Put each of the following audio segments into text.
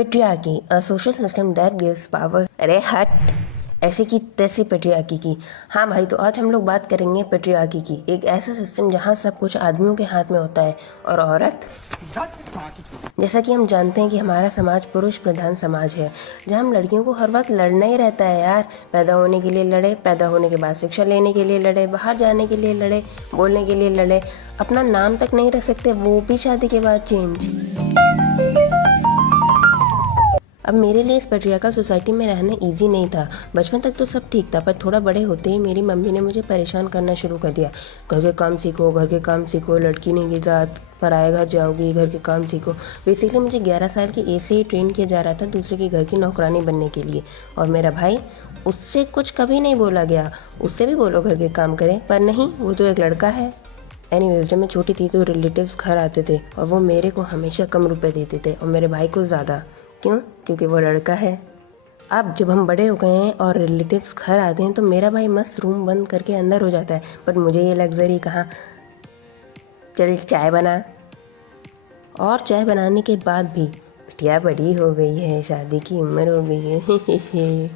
Patriarchy, a social system that gives power. अरे हट, ऐसी की तैसी पेट्रियार्की की। हाँ भाई, तो आज हम लोग बात करेंगे पेट्रियार्की की, एक ऐसा सिस्टम जहाँ सब कुछ आदमियों के हाथ में होता है और औरत। जैसा कि हम जानते हैं कि हमारा समाज पुरुष प्रधान समाज है, जहाँ हम लड़कियों को हर वक्त लड़ना ही रहता है यार। पैदा होने के लिए लड़े, पैदा होने के बाद शिक्षा लेने के लिए लड़े, बाहर जाने के लिए लड़े, बोलने के लिए लड़े, अपना नाम तक नहीं रख सकते, वो भी शादी के बाद चेंज। अब मेरे लिए इस पेट्रियार्कल सोसाइटी में रहना इजी नहीं था। बचपन तक तो सब ठीक था, पर थोड़ा बड़े होते ही मेरी मम्मी ने मुझे परेशान करना शुरू कर दिया। घर के काम सीखो, घर के काम सीखो, लड़की नहीं की जात, पराए घर जाओगी, घर के काम सीखो। बेसिकली मुझे 11 साल की एज से ही ट्रेन किया जा रहा था दूसरे के घर की नौकरानी बनने के लिए। और मेरा भाई, उससे कुछ कभी नहीं बोला गया, उससे भी बोलो घर के काम करें, पर नहीं, वो तो एक लड़का है। एनीवेज, जब मैं छोटी थी तो रिलेटिव्स घर आते थे और वो मेरे को हमेशा कम रुपए देते थे और मेरे भाई को ज़्यादा। क्यों? क्योंकि वो लड़का है। अब जब हम बड़े हो गए हैं और रिलेटिव्स घर आते हैं तो मेरा भाई मस्त रूम बंद करके अंदर हो जाता है, बट मुझे ये लग्जरी कहाँ। चल चाय बना। और चाय बनाने के बाद भी बिटिया बड़ी हो गई है, शादी की उम्र हो गई है।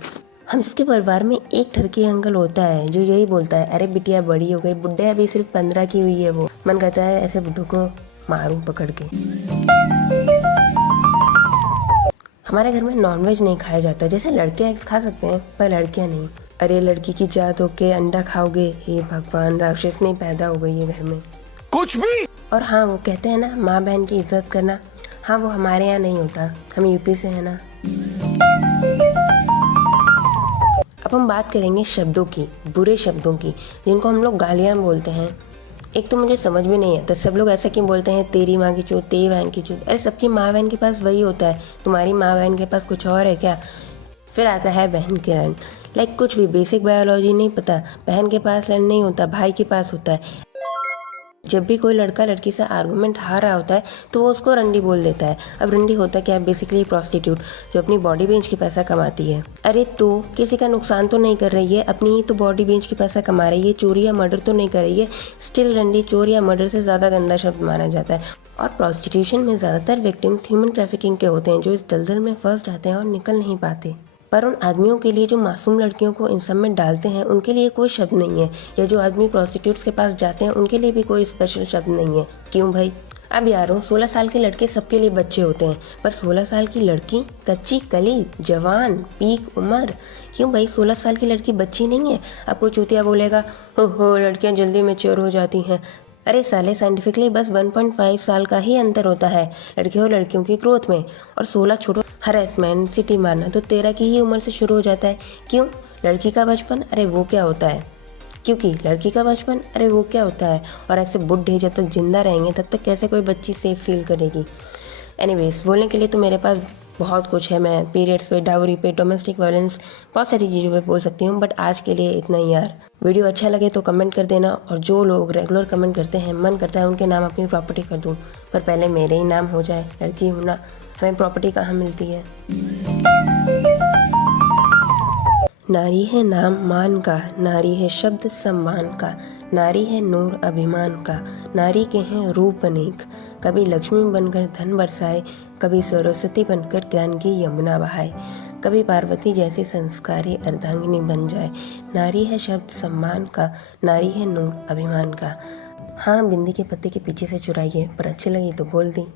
हम सबके परिवार में एक ठरकी अंकल होता है जो यही बोलता है, अरे बिटिया बड़ी हो गई, बुड्ढे अभी सिर्फ 15 की हुई है। वो मन करता है ऐसे बुड्ढों को मारूं पकड़ के। हमारे घर में नॉनवेज नहीं खाया जाता, जैसे लड़के खा सकते हैं पर लड़कियां नहीं। अरे लड़की की जात होके अंडा खाओगे, हे भगवान, राक्षस नहीं पैदा हो गई है घर में कुछ भी। और हाँ, वो कहते हैं ना, माँ बहन की इज्जत करना, हाँ वो हमारे यहाँ नहीं होता, हम यूपी से है ना। अब हम बात करेंगे शब्दों की, बुरे शब्दों की, जिनको हम लोग गालियाँ बोलते हैं। एक तो मुझे समझ में नहीं आता, सब लोग ऐसा क्यों बोलते हैं, तेरी माँ की चोट, तेरी बहन की चोट। अरे सबकी माँ बहन के पास वही होता है, तुम्हारी माँ बहन के पास कुछ और है क्या? फिर आता है बहन के रण। लाइक कुछ भी बेसिक बायोलॉजी नहीं पता, बहन के पास रण नहीं होता, भाई के पास होता है। जब भी कोई लड़का लड़की से आर्गूमेंट हार रहा होता है तो वो उसको रंडी बोल देता है। अब रंडी होता क्या है? बेसिकली प्रॉस्टिट्यूट, जो अपनी बॉडी बेच के पैसा कमाती है। अरे तो किसी का नुकसान तो नहीं कर रही है, अपनी ही तो बॉडी बेच के पैसा कमा रही है, चोरी या मर्डर तो नहीं कर रही है। स्टिल रंडी चोर या मर्डर से ज़्यादा गंदा शब्द माना जाता है। और प्रॉस्टिट्यूशन में ज़्यादातर विक्टिम्स ह्यूमन ट्रैफिकिंग के होते हैं, जो इस दलदल में फंस जाते हैं और निकल नहीं पाते। पर उन आदमियों के लिए जो मासूम लड़कियों को इन सब में डालते हैं, उनके लिए कोई शब्द नहीं है। या जो आदमी प्रोस्टिट्यूट्स के पास जाते हैं, उनके लिए भी कोई स्पेशल शब्द नहीं है। क्यों भाई? अब यारों, 16 साल के लड़के सबके लिए बच्चे होते हैं, पर 16 साल की लड़की कच्ची कली, जवान, पीक उम्र। क्यों भाई? 16 साल की लड़की बच्ची नहीं है। अब कोई चूतिया बोलेगा, हो लड़कियां जल्दी मैच्योर हो जाती हैं। अरे साले, साइंटिफिकली बस 1.5 साल का ही अंतर होता है लड़के और लड़कियों की ग्रोथ में। और 16 छोड़ो, हरेसमेंट, सिटी मारना तो 13 की ही उम्र से शुरू हो जाता है। क्यों? लड़की का बचपन, अरे वो क्या होता है? क्योंकि लड़की का बचपन, अरे वो क्या होता है? और ऐसे बुढ़े जब तक जिंदा रहेंगे तब तक कैसे कोई बच्ची सेफ फील करेगी? एनीवेज, बोलने के लिए तो मेरे पास बहुत कुछ है। मैं पीरियड्स पे, डाउरी पे, डोमेस्टिक वायलेंस, बहुत सारी चीज़ों पे बोल सकती हूँ, बट आज के लिए इतना ही यार। वीडियो अच्छा लगे तो कमेंट कर देना, और जो लोग रेगुलर कमेंट करते हैं, मन करता है उनके नाम अपनी प्रॉपर्टी कर दूँ, पर पहले मेरे ही नाम हो जाए। लड़की हूँ ना, हमें प्रॉपर्टी कहाँ मिलती है। नारी है नाम मान का, नारी है शब्द सम्मान का, नारी है नूर अभिमान का, नारी के हैं रूप अनेक। कभी लक्ष्मी बनकर धन बरसाए, कभी सरस्वती बनकर ज्ञान की यमुना बहाए, कभी पार्वती जैसी संस्कारी अर्धांगिनी बन जाए। नारी है शब्द सम्मान का, नारी है नूर अभिमान का। हाँ, बिंदी के पत्ते के पीछे से चुराइए, पर अच्छी लगी तो बोल दी।